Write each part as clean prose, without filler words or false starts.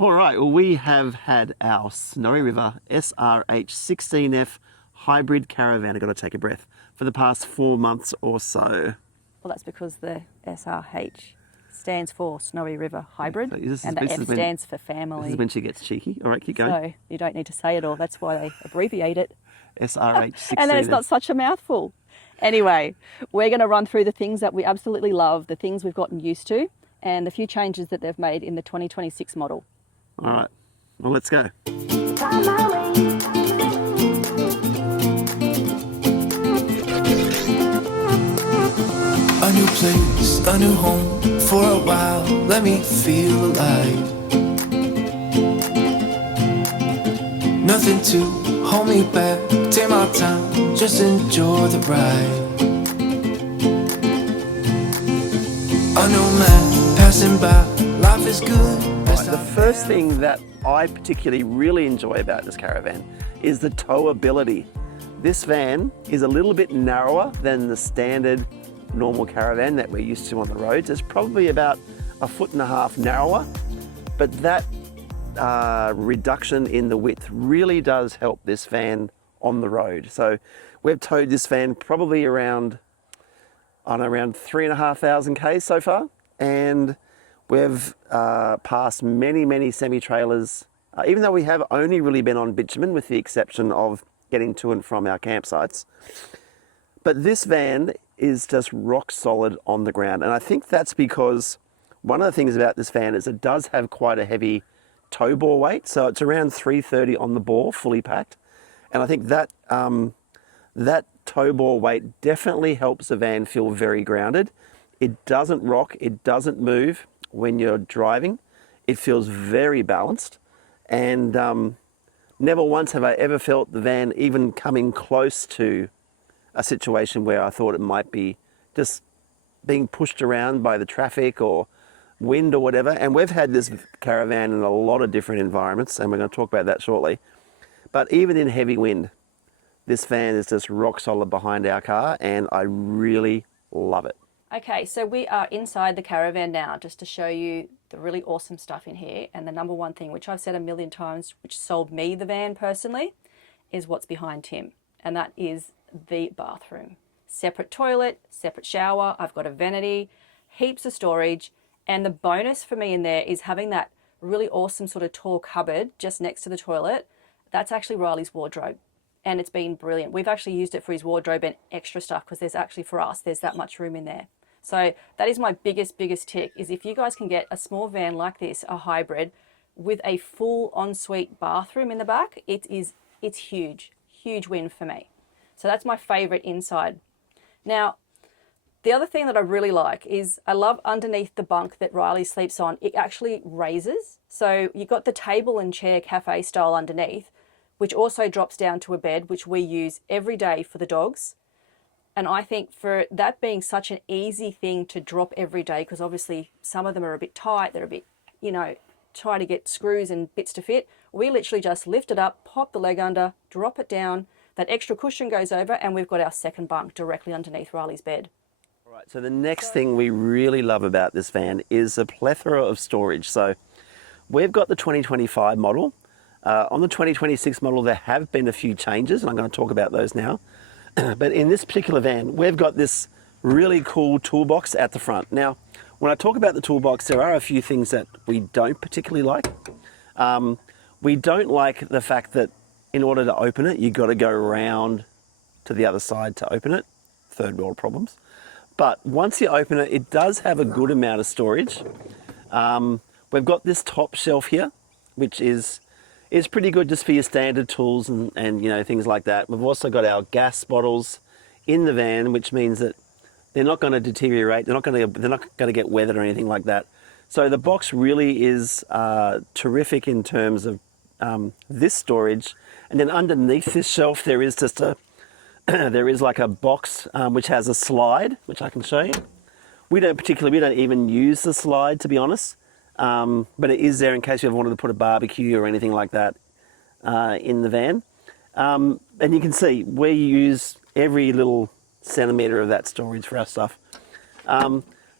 All right, well, we have had our Snowy River SRH16F hybrid caravan, I've got to take a breath, for the past 4 months or so. Well, that's because the SRH stands for Snowy River Hybrid, So and the F stands for family. This is when she gets cheeky. All right, keep going. So you don't need to say it all. That's why they abbreviate it. SRH16F. And then it's not such a mouthful. Anyway, we're going to run through the things that we absolutely love, the things we've gotten used to, and the few changes that they've made in the 2026 model. All right, well, let's go. A new place, a new home, for a while, let me feel alive. Nothing to hold me back, take my time, just enjoy the ride. A new man passing by, life is good. Right, the first thing that I particularly really enjoy about this caravan is the towability. This van is a little bit narrower than the standard normal caravan that we're used to on the roads. It's probably about 1.5 feet narrower, but that reduction in the width really does help this van on the road. So we've towed this van probably around 3,500 k's so far, and we've passed many semi-trailers, even though we have only really been on bitumen with the exception of getting to and from our campsites. But this van is just rock solid on the ground. And I think that's because one of the things about this van is it does have quite a heavy tow bore weight. So it's around 330 on the bore, fully packed. And I think that, that tow bore weight definitely helps the van feel very grounded. It doesn't rock, it doesn't move when you're driving. It feels very balanced. And never once have I ever felt the van even coming close to a situation where I thought it might be just being pushed around by the traffic or wind or whatever. And we've had this caravan in a lot of different environments, and we're going to talk about that shortly. But even in heavy wind, this van is just rock solid behind our car, and I really love it. Okay, so we are inside the caravan now, just to show you the really awesome stuff in here. And the number one thing, which I've said a million times, which sold me the van personally, is what's behind Tim. And that is the bathroom. Separate toilet, separate shower, I've got a vanity, heaps of storage. And the bonus for me in there is having that really awesome sort of tall cupboard just next to the toilet. That's actually Riley's wardrobe. And it's been brilliant. We've actually used it for his wardrobe and extra stuff because there's actually, for us, there's that much room in there. So that is my biggest tick, is if you guys can get a small van like this, a hybrid, with a full ensuite bathroom in the back, it's huge win for me. So that's my favorite inside. Now, the other thing that I really like is I love underneath the bunk that Riley sleeps on, it actually raises. So you've got the table and chair cafe style underneath, which also drops down to a bed, which we use every day for the dogs. And I think for that being such an easy thing to drop every day, because obviously some of them are a bit tight, they're a bit, try to get screws and bits to fit. We literally just lift it up, pop the leg under, drop it down, that extra cushion goes over, and we've got our second bunk directly underneath Riley's bed. All right, so the next thing we really love about this van is a plethora of storage. So we've got the 2025 model. On the 2026 model, there have been a few changes, and I'm going to talk about those now. But in this particular van, we've got this really cool toolbox at the front. Now, when I talk about the toolbox, there are a few things that we don't particularly like. We don't like the fact that in order to open it, you've got to go around to the other side to open it. Third world problems. But once you open it, it does have a good amount of storage. We've got this top shelf here, which is pretty good just for your standard tools and things like that. We've also got our gas bottles in the van, which means that they're not going to deteriorate. They're not going to get weathered or anything like that. So the box really is terrific in terms of this storage. And then underneath this shelf, there is just there is like a box which has a slide, which I can show you. We don't even use the slide, to be honest. But it is there in case you ever wanted to put a barbecue or anything like that in the van. And you can see we use every little centimetre of that storage for our stuff.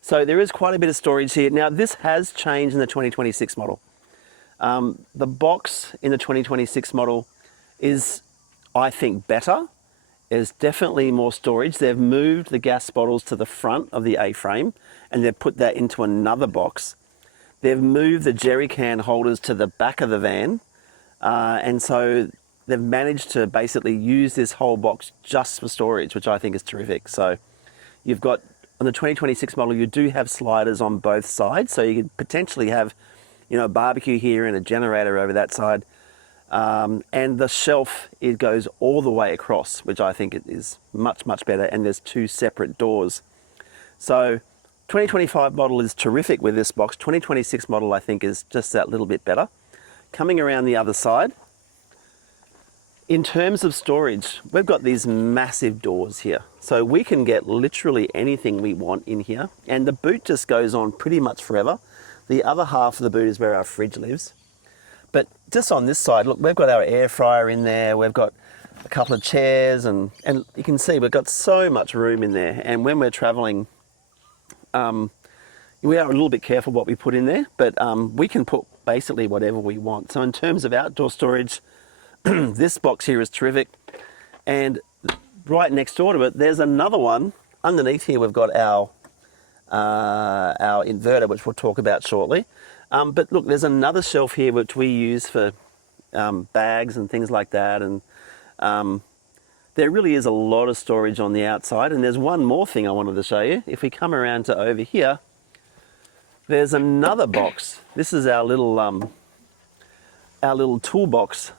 So there is quite a bit of storage here. Now this has changed in the 2026 model. The box in the 2026 model is, I think, better. There's definitely more storage. They've moved the gas bottles to the front of the A-frame and they've put that into another box. They've moved the jerry can holders to the back of the van. And so they've managed to basically use this whole box just for storage, which I think is terrific. So you've got, on the 2026 model, you do have sliders on both sides. So you could potentially have, you know, a barbecue here and a generator over that side. And the shelf, it goes all the way across, which I think it is much, much better. And there's two separate doors. So 2025 model is terrific with this box. 2026 model, I think, is just that little bit better. Coming around the other side, in terms of storage, we've got these massive doors here. So we can get literally anything we want in here. And the boot just goes on pretty much forever. The other half of the boot is where our fridge lives. But just on this side, look, we've got our air fryer in there. We've got a couple of chairs and you can see we've got so much room in there. And when we're traveling, we are a little bit careful what we put in there, but we can put basically whatever we want. So in terms of outdoor storage, this box here is terrific. And right next door to it, there's another one. Underneath here, we've got our inverter, which we'll talk about shortly. But look, there's another shelf here which we use for bags and things like that. And there really is a lot of storage on the outside. And there's one more thing I wanted to show you. If we come around to over here, there's another box. This is our little toolbox,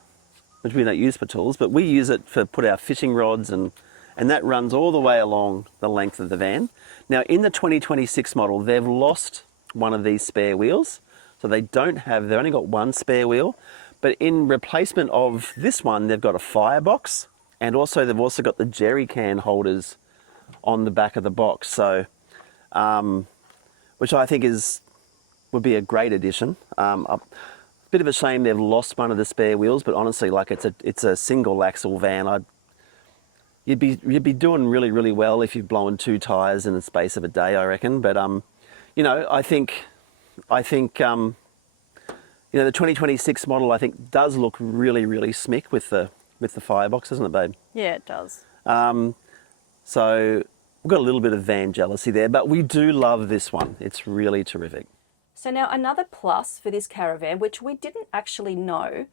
which we don't use for tools, but we use it for put our fishing rods and that runs all the way along the length of the van. Now in the 2026 model, they've lost one of these spare wheels. So they've only got one spare wheel, but in replacement of this one, they've got a firebox and also they've also got the jerry can holders on the back of the box. So, which I think would be a great addition. A bit of a shame they've lost one of the spare wheels, but honestly, like it's a single axle van. You'd be doing really, really well if you've blown 2 tires in the space of a day, I reckon. But you know, I think you know, the 2026 model I think does look really, really smick with the firebox, doesn't it, babe? Yeah, it does. So we've got a little bit of van jealousy there, but we do love this one. It's really terrific. So now another plus for this Caravan, which we didn't actually know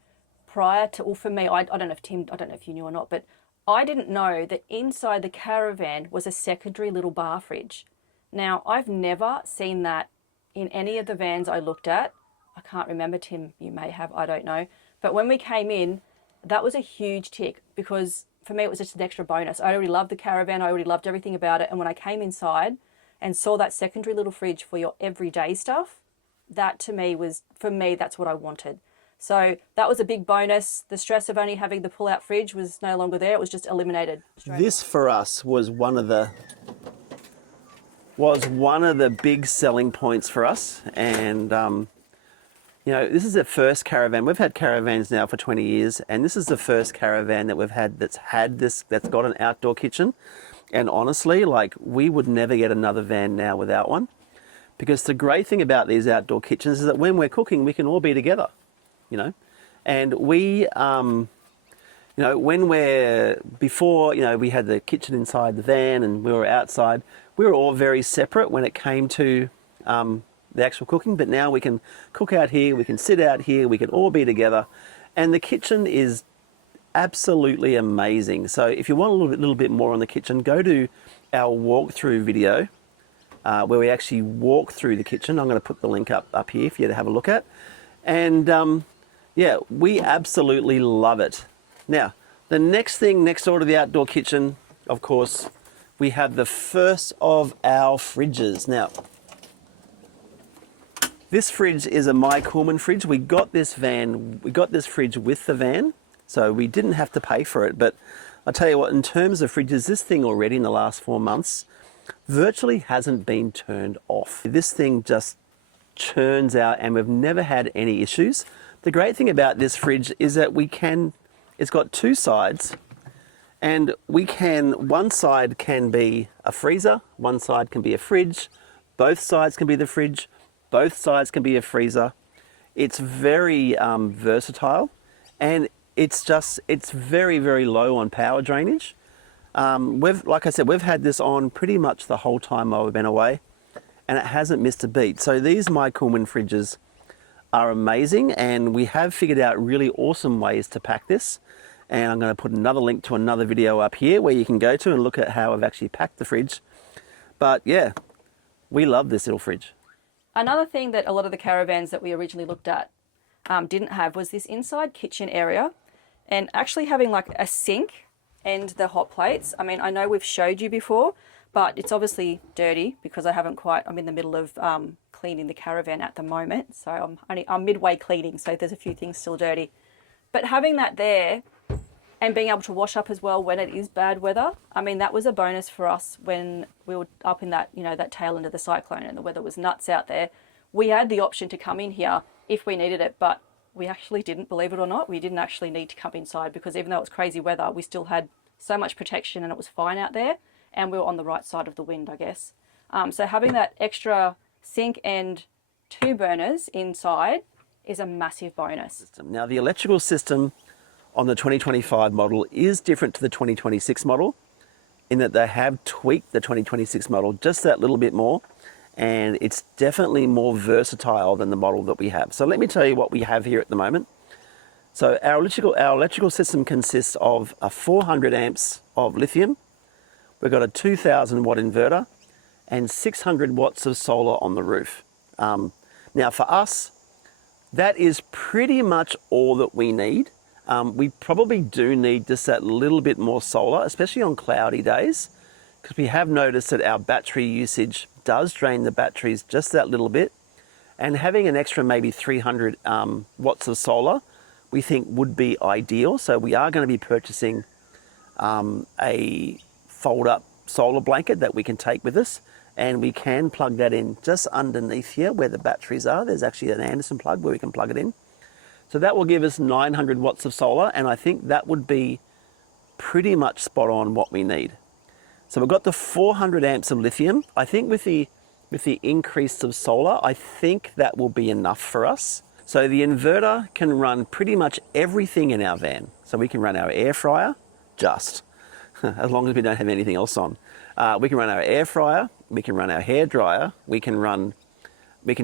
prior to, well, for me, I don't know if Tim, I don't know if you knew or not, but I didn't know that inside the Caravan was a secondary little bar fridge. Now, I've never seen that in any of the vans I looked at. I can't remember, Tim, you may have, I don't know. But when we came in, that was a huge tick because for me it was just an extra bonus. I already loved the Caravan, I already loved everything about it. And when I came inside and saw that secondary little fridge for your everyday stuff, that to me was, for me, that's what I wanted. So that was a big bonus. The stress of only having the pull-out fridge was no longer there. It was just eliminated. This for us was one of the big selling points for us. And, you know, this is the first Caravan. We've had Caravans now for 20 years. And this is the first Caravan that we've had that's got an outdoor kitchen. And honestly, like, we would never get another van now without one. Because the great thing about these outdoor kitchens is that when we're cooking, we can all be together, you know. And we, you know, before, you know, we had the kitchen inside the van and we were outside, we were all very separate when it came to the actual cooking. But now we can cook out here, we can sit out here, we can all be together. And the kitchen is absolutely amazing. So if you want a little bit more on the kitchen, go to our walkthrough video. Where we actually walk through the kitchen. I'm going to put the link up here for you to have a look at. And yeah, we absolutely love it. Now, the next thing next door to the outdoor kitchen, of course, we have the first of our fridges. Now, this fridge is a Coolman fridge. We got this fridge with the van, so we didn't have to pay for it. But I'll tell you what, in terms of fridges, this thing already in the last 4 months, virtually hasn't been turned off. This thing just churns out and we've never had any issues. The great thing about this fridge is that it's got 2 sides and one side can be a freezer, one side can be a fridge, both sides can be the fridge, both sides can be a freezer. It's very versatile, and it's very, very low on power drainage. Like I said, we've had this on pretty much the whole time while we've been away, and it hasn't missed a beat. So these My Coolman fridges are amazing, and we have figured out really awesome ways to pack this. And I'm going to put another link to another video up here where you can go to and look at how I've actually packed the fridge. But yeah, we love this little fridge. Another thing that a lot of the caravans that we originally looked at didn't have was this inside kitchen area, and actually having like a sink and the hot plates. I mean, I know we've showed you before, but it's obviously dirty because I'm in the middle of cleaning the caravan at the moment. So I'm midway cleaning, so there's a few things still dirty. But having that there and being able to wash up as well when it is bad weather, I mean, that was a bonus for us when we were up in that, that tail end of the cyclone and the weather was nuts out there. We had the option to come in here if we needed it, but we actually didn't, believe it or not. We didn't actually need to come inside because even though it was crazy weather, we still had so much protection and it was fine out there, and we were on the right side of the wind, I guess. So having that extra sink and 2 burners inside is a massive bonus. Now, the electrical system on the 2025 model is different to the 2026 model in that they have tweaked the 2026 model just that little bit more, and it's definitely more versatile than the model that we have. So let me tell you what we have here at the moment. So our electrical system consists of a 400 amps of lithium. We've got a 2000 watt inverter and 600 watts of solar on the roof. Now for us, that is pretty much all that we need. We probably do need just that little bit more solar, especially on cloudy days, because we have noticed that our battery usage does drain the batteries just that little bit. And having an extra maybe 300 watts of solar, we think would be ideal. So we are going to be purchasing a fold-up solar blanket that we can take with us, and we can plug that in just underneath here where the batteries are. There's actually an Anderson plug where we can plug it in. So that will give us 900 watts of solar, and I think that would be pretty much spot on what we need. So we've got the 400 amps of lithium. I think with the increase of solar, I think that will be enough for us. So the inverter can run pretty much everything in our van. So we can run our air fryer, just as long as we don't have anything else on. We can run our air fryer, we can run our hair dryer, we can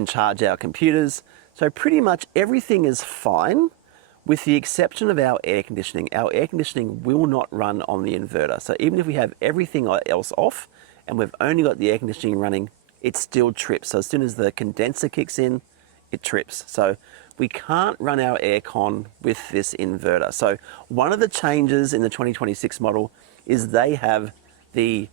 charge our computers. So pretty much everything is fine, with the exception of our air conditioning. Our air conditioning will not run on the inverter. So even if we have everything else off and we've only got the air conditioning running, it still trips. So as soon as the condenser kicks in, it trips. So we can't run our aircon with this inverter. So one of the changes in the 2026 model is they have a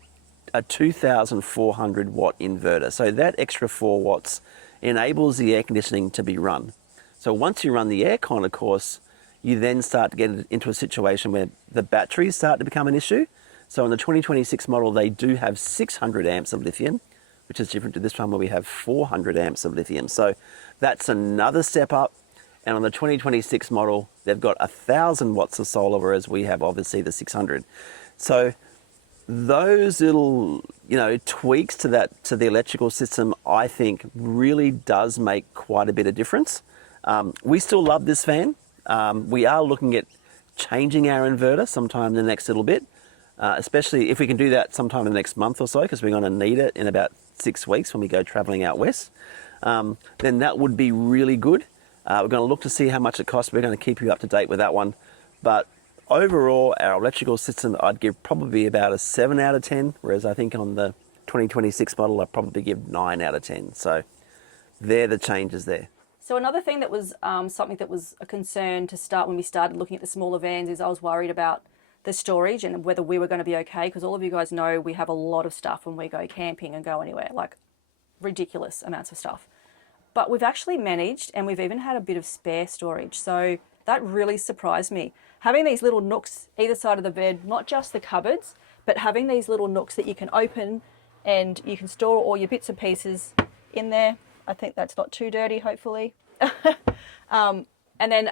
2400 watt inverter. So that extra 4 watts enables the air conditioning to be run. So once you run the aircon, of course, you then start to get into a situation where the batteries start to become an issue. So in the 2026 model, they do have 600 amps of lithium, which is different to this one where we have 400 amps of lithium. So that's another step up. And on the 2026 model, they've got 1000 watts of solar, whereas we have obviously the 600. So those little, tweaks to the electrical system, I think really does make quite a bit of difference. We still love this van. We are looking at changing our inverter sometime in the next little bit, especially if we can do that sometime in the next month or so, because we're going to need it in about 6 weeks when we go traveling out west. Then that would be really good. We're going to look to see how much it costs. We're going to keep you up to date with that one. But overall, our electrical system, I'd give probably about a 7 out of 10, whereas I think on the 2026 model, I'd probably give 9 out of 10. So they're the changes there. So another thing that was something that was a concern to start when we started looking at the smaller vans is I was worried about the storage and whether we were going to be okay, because all of you guys know we have a lot of stuff when we go camping and go anywhere, like ridiculous amounts of stuff. But we've actually managed, and we've even had a bit of spare storage. So that really surprised me. Having these little nooks either side of the bed, not just the cupboards, but having these little nooks that you can open and you can store all your bits and pieces in there. I think that's not too dirty, hopefully. And then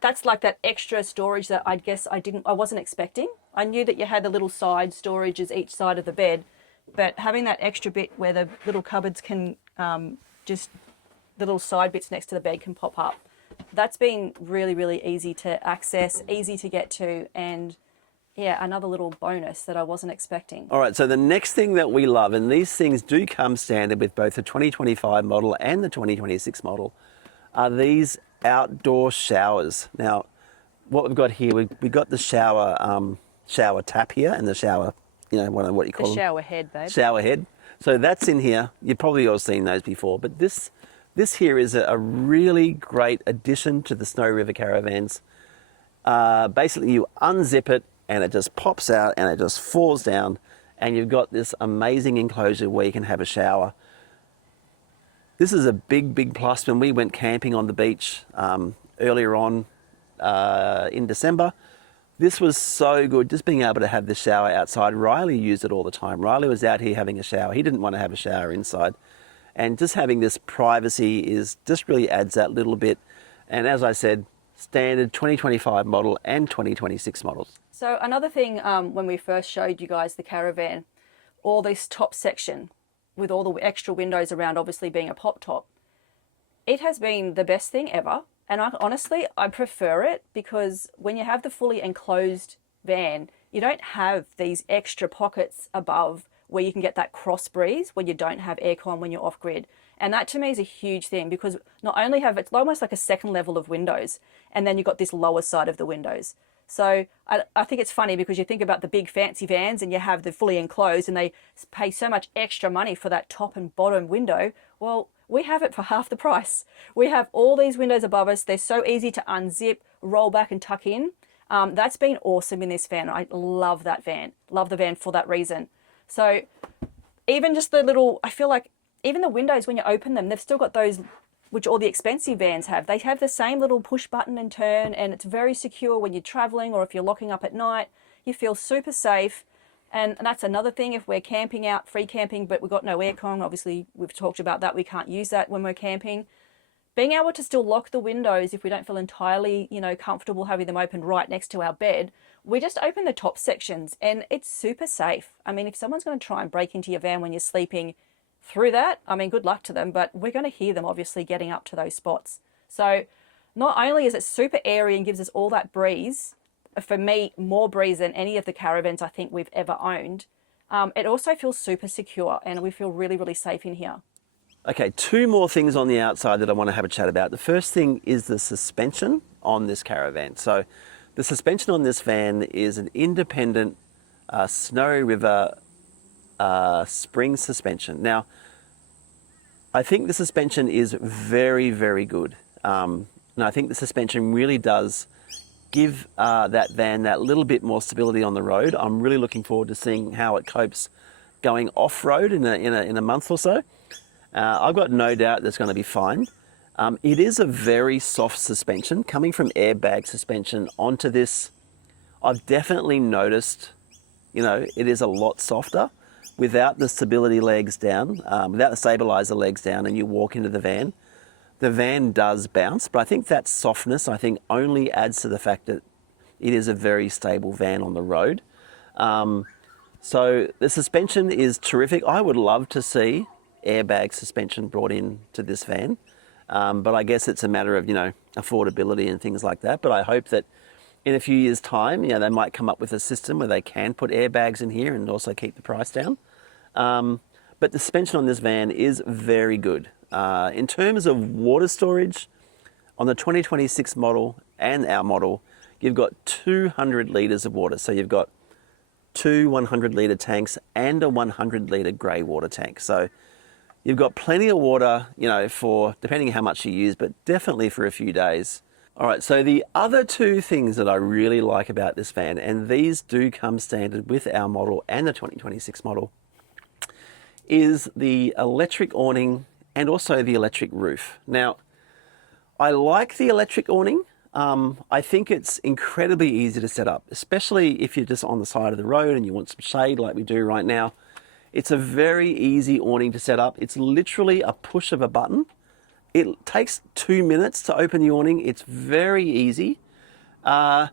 that's like that extra storage that I guess I wasn't expecting. I knew that you had the little side storages each side of the bed, but having that extra bit where the little cupboards can the little side bits next to the bed can pop up. that's been really, really easy to access, easy to get to, and yeah, another little bonus that I wasn't expecting. All right, so the next thing that we love, and these things do come standard with both the 2025 model and the 2026 model, are these outdoor showers. Now, what we've got here, we've got the shower tap here and the shower, you know, what you call them? The shower head, babe. Shower head. So that's in here. You've probably all seen those before, but this here is a really great addition to the Snowy River Caravans. Basically, you unzip it and it just pops out and it just falls down, and you've got this amazing enclosure where you can have a shower. This is a big, big plus. When we went camping on the beach earlier on in December, this was so good, just being able to have the shower outside. Riley used it all the time. Riley was out here having a shower. He didn't want to have a shower inside. And just having this privacy just really adds that little bit. And as I said, standard 2025 model and 2026 models. So another thing, when we first showed you guys the Caravan, all this top section with all the extra windows around, obviously being a pop top, it has been the best thing ever. And honestly, I prefer it because when you have the fully enclosed van, you don't have these extra pockets above where you can get that cross breeze when you don't have aircon when you're off grid. And that to me is a huge thing, because not only it's almost like a second level of windows, and then you've got this lower side of the windows. So I think it's funny because you think about the big fancy vans and you have the fully enclosed and they pay so much extra money for that top and bottom window. Well, we have it for half the price. We have all these windows above us. They're so easy to unzip, roll back and tuck in. That's been awesome in this van. I love that van. Love the van for that reason. So even just the little, I feel like even the windows, when you open them, they've still got those, which all the expensive vans have. They have the same little push button and turn, and it's very secure when you're traveling or if you're locking up at night. You feel super safe. And that's another thing, if we're camping out, free camping, but we've got no aircon, obviously we've talked about that, we can't use that when we're camping. Being able to still lock the windows if we don't feel entirely, comfortable having them open right next to our bed, we just open the top sections and it's super safe. I mean, if someone's going to try and break into your van when you're sleeping through that, I mean, good luck to them, but we're going to hear them obviously getting up to those spots. So not only is it super airy and gives us all that breeze, for me, more breeze than any of the Caravans I think we've ever owned, it also feels super secure and we feel really, really safe in here. Okay, two more things on the outside that I want to have a chat about. The first thing is the suspension on this Caravan. So the suspension on this van is an independent Snowy River spring suspension. Now, I think the suspension is very, very good. And I think the suspension really does give that van that little bit more stability on the road. I'm really looking forward to seeing how it copes going off-road in a month or so. I've got no doubt that's going to be fine. It is a very soft suspension. Coming from airbag suspension onto this, I've definitely noticed, it is a lot softer without the stability legs down, without the stabilizer legs down, and you walk into the van. The van does bounce, but I think that softness, only adds to the fact that it is a very stable van on the road. So the suspension is terrific. I would love to see airbag suspension brought in to this van, but I guess it's a matter of affordability and things like that. But I hope that in a few years' time, they might come up with a system where they can put airbags in here and also keep the price down. But the suspension on this van is very good. In terms of water storage, on the 2026 model and our model, you've got 200 litres of water. So you've got two 100-litre tanks and a 100-litre grey water tank. So you've got plenty of water, for depending on how much you use, but definitely for a few days. All right, so the other two things that I really like about this van, and these do come standard with our model and the 2026 model, is the electric awning and also the electric roof. Now, I like the electric awning. I think it's incredibly easy to set up, especially if you're just on the side of the road and you want some shade like we do right now. It's a very easy awning to set up. It's literally a push of a button. It takes 2 minutes to open the awning. It's very easy. Now,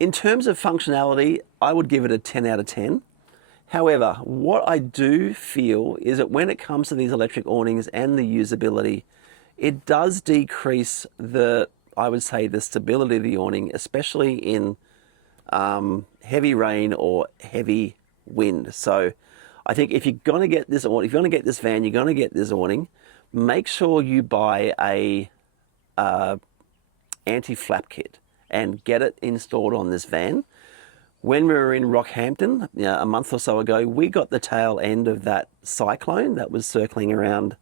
in terms of functionality, I would give it a 10 out of 10. However, what I do feel is that when it comes to these electric awnings and the usability, it does decrease the I would say the stability of the awning, especially in heavy rain or heavy wind. So I think if you're going to get this awning, if you're going to get this van, you're going to get this awning, make sure you buy a anti-flap kit and get it installed on this van. When we were in Rockhampton a month or so ago, we got the tail end of that cyclone that was circling around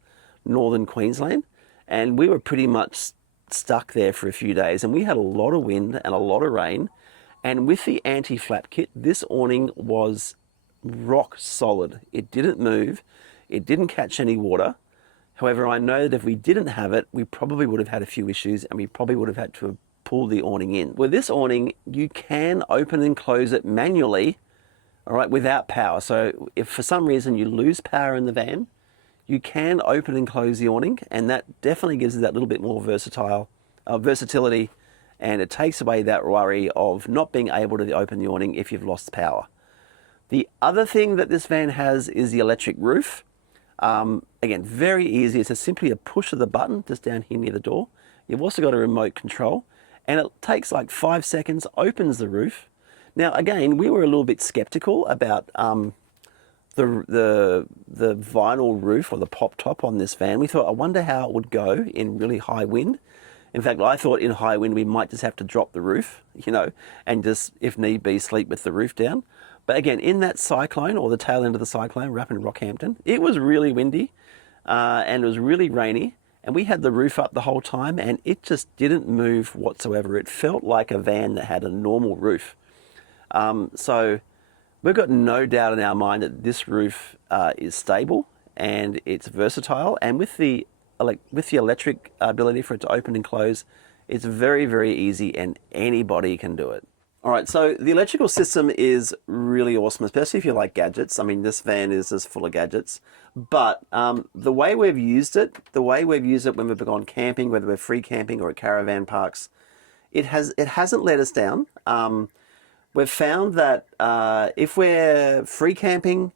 northern Queensland, and we were pretty much stuck there for a few days, and we had a lot of wind and a lot of rain. And with the anti-flap kit, this awning was rock solid. It didn't move, it didn't catch any water. However, I know that if we didn't have it, we probably would have had a few issues, and we probably would have had to have pulled the awning in. With this awning, you can open and close it manually, all right, without power. So if for some reason you lose power in the van, you can open and close the awning, and that definitely gives it that little bit more versatility, and it takes away that worry of not being able to open the awning if you've lost power. The other thing that this van has is the electric roof. Again, very easy. It's simply a push of the button just down here near the door. You've also got a remote control, and it takes like 5 seconds, opens the roof. Now, again, we were a little bit skeptical about the vinyl roof or the pop top on this van. We thought, I wonder how it would go in really high wind. In fact, I thought in high wind we might just have to drop the roof, and just, if need be, sleep with the roof down. But again, in that cyclone, or the tail end of the cyclone, we're up in Rockhampton, it was really windy and it was really rainy, and we had the roof up the whole time, and it just didn't move whatsoever. It felt like a van that had a normal roof. So we've got no doubt in our mind that this roof is stable and it's versatile, and with the electric ability for it to open and close, it's very, very easy, and anybody can do it. All right, so the electrical system is really awesome, especially if you like gadgets. I mean, this van is just full of gadgets. But the way we've used it when we've gone camping, whether we're free camping or at caravan parks, it hasn't let us down. We've found that if we're free camping,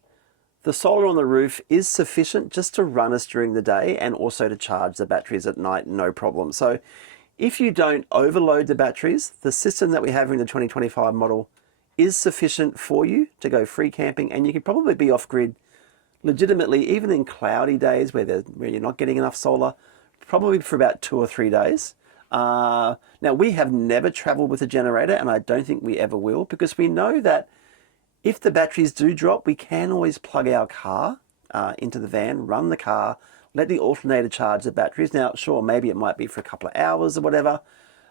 the solar on the roof is sufficient just to run us during the day, and also to charge the batteries at night, no problem. So if you don't overload the batteries, the system that we have in the 2025 model is sufficient for you to go free camping, and you can probably be off grid legitimately, even in cloudy days where you're not getting enough solar, probably for about 2 or 3 days. Now, we have never traveled with a generator, and I don't think we ever will, because we know that if the batteries do drop, we can always plug our car into the van, run the car, let the alternator charge the batteries. Now, sure, maybe it might be for a couple of hours or whatever,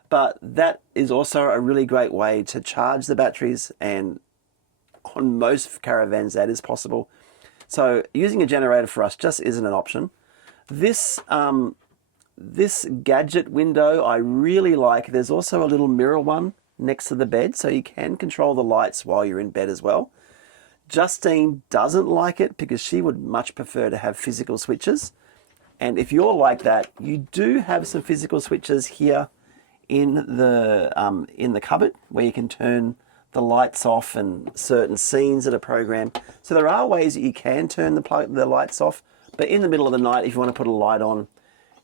but that is also a really great way to charge the batteries, and on most caravans that is possible. So using a generator for us just isn't an option. This gadget window I really like. There's also a little mirror one next to the bed, so you can control the lights while you're in bed as well. Justine doesn't like it because she would much prefer to have physical switches. And if you're like that, you do have some physical switches here in the cupboard where you can turn the lights off and certain scenes that are programmed. So there are ways that you can turn the lights off, but in the middle of the night, if you want to put a light on,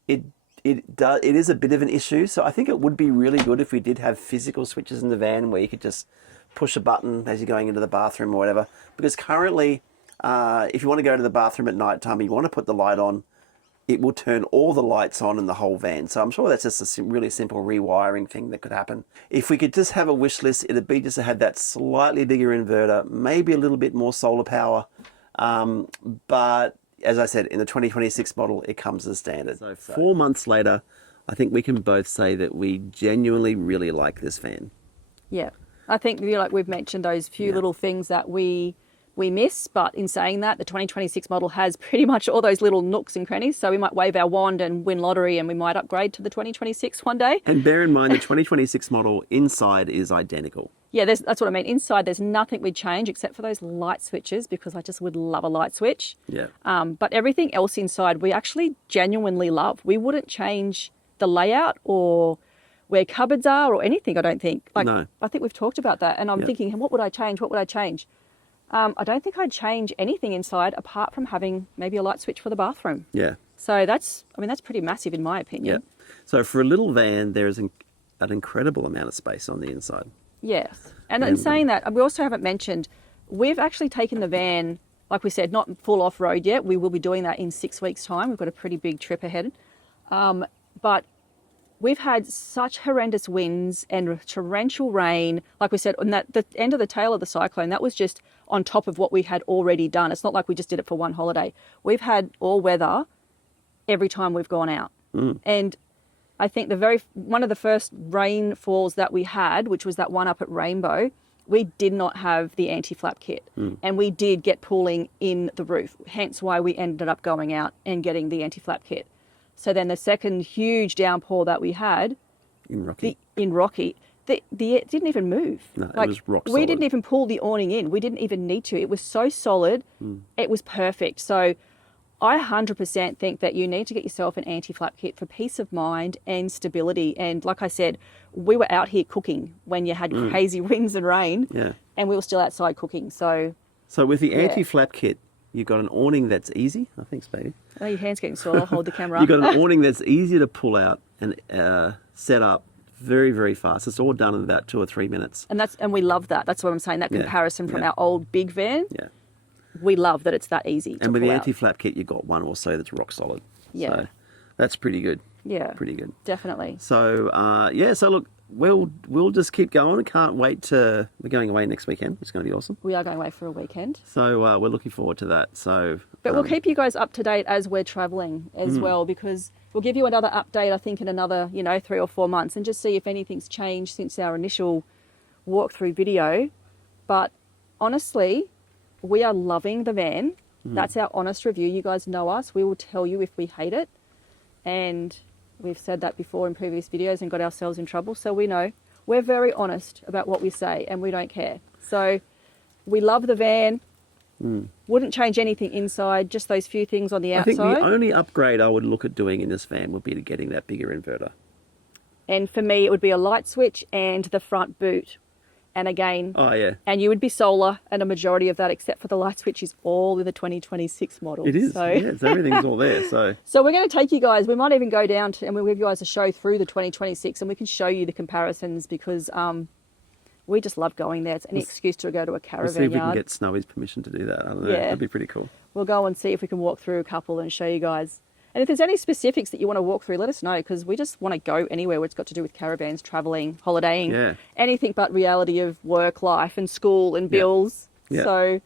it is a bit of an issue. So I think it would be really good if we did have physical switches in the van where you could just push a button as you're going into the bathroom or whatever. Because currently, if you want to go to the bathroom at night time, you want to put the light on, it will turn all the lights on in the whole van. So I'm sure that's just a really simple rewiring thing that could happen. If we could just have a wish list, it'd be just to have that slightly bigger inverter, maybe a little bit more solar power. But as I said, in the 2026 model, it comes as standard. So 4 months later, I think we can both say that we genuinely really like this van. Yeah, I think like we've mentioned those few little things that we miss, but in saying that, the 2026 model has pretty much all those little nooks and crannies, so we might wave our wand and win lottery, and we might upgrade to the 2026 one day. And bear in mind, the 2026 model inside is identical. Yeah, that's what I mean. Inside, there's nothing we'd change except for those light switches, because I just would love a light switch. Yeah. But everything else inside, we actually genuinely love. We wouldn't change the layout or where cupboards are or anything, I don't think. No. I think we've talked about that, and I'm thinking, what would I change? What would I change? I don't think I'd change anything inside apart from having maybe a light switch for the bathroom. Yeah. So that's pretty massive in my opinion. Yeah. So for a little van, there's an incredible amount of space on the inside. Yes. And in saying that, we also haven't mentioned, we've actually taken the van, like we said, not full off-road yet. We will be doing that in 6 weeks' time. We've got a pretty big trip ahead. But we've had such horrendous winds and torrential rain. Like we said, on the end of the tail of the cyclone, that was just on top of what we had already done. It's not like we just did it for one holiday. We've had all weather every time we've gone out. And I think one of the first rainfalls that we had, which was that one up at Rainbow, we did not have the anti-flap kit. And we did get pooling in the roof, hence why we ended up going out and getting the anti-flap kit. So then the second huge downpour that we had In Rocky. it didn't even move. No, it was rock solid. We didn't even pull the awning in. We didn't even need to. It was so solid. It was perfect. So I 100% think that you need to get yourself an anti-flap kit for peace of mind and stability. And like I said, we were out here cooking when you had crazy winds and rain, and we were still outside cooking. So with the anti-flap kit, you've got an awning that's easy. Oh, thanks, baby. Oh, your hand's getting sore. I'll hold the camera up. You've got an awning that's easy to pull out and set up very, very fast. It's all done in about 2 or 3 minutes. And we love that. That's what I'm saying. That comparison from our old big van. Yeah. We love that it's that easy to And with pull the out. anti-flap kit, you've got one or so that's rock solid. Yeah. So that's pretty good. Yeah. Pretty good. Definitely. So, so look, we'll just keep going. Can't wait to... We're going away next weekend. It's going to be awesome. We are going away for a weekend. So we're looking forward to that. So, But we'll keep you guys up to date as we're travelling as well, because we'll give you another update, I think, in another, 3 or 4 months, and just see if anything's changed since our initial walkthrough video. But honestly, we are loving the van. That's our honest review. You guys know us. We will tell you if we hate it. And we've said that before in previous videos and got ourselves in trouble. So we know we're very honest about what we say, and we don't care. So we love the van. Wouldn't change anything inside, just those few things on the outside. I think the only upgrade I would look at doing in this van would be to getting that bigger inverter. And for me, it would be a light switch and the front boot. And again, and you would be solar, and a majority of that, except for the light switch, is all in the 2026 model. It is. So, everything's all there. So we're going to take you guys. We might even go down and we'll give you guys a show through the 2026, and we can show you the comparisons, because we just love going there. It's an excuse to go to a caravan We'll see if we yard. can get Snowy's permission to do that. I don't know. Yeah. That'd be pretty cool. We'll go and see if we can walk through a couple and show you guys. And if there's any specifics that you want to walk through, let us know, because we just want to go anywhere where it's got to do with caravans, travelling, holidaying, anything but reality of work, life and school and bills. Yeah. So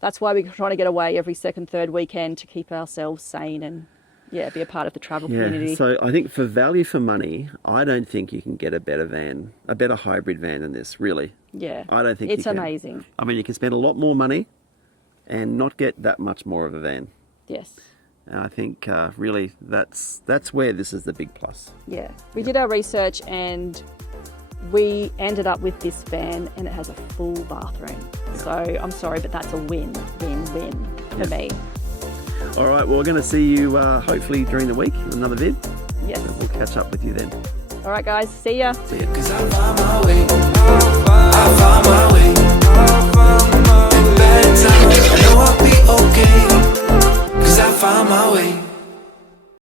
that's why we're trying to get away every second, third weekend to keep ourselves sane and, be a part of the travel community. So I think for value for money, I don't think you can get a better hybrid van than this, really. Yeah. I don't think it's you can. amazing. I mean, you can spend a lot more money and not get that much more of a van. Yes. And I think really that's where this is the big plus. Yeah. We did our research and we ended up with this van, and it has a full bathroom. So I'm sorry, but that's a win for me. All right, well, we're going to see you hopefully during the week in another vid. Yes. And we'll catch up with you then. All right, guys. See ya. See ya. 'Cause I found my way. I found my way. In bad times, I know I'll be okay. 'Cause I found my way.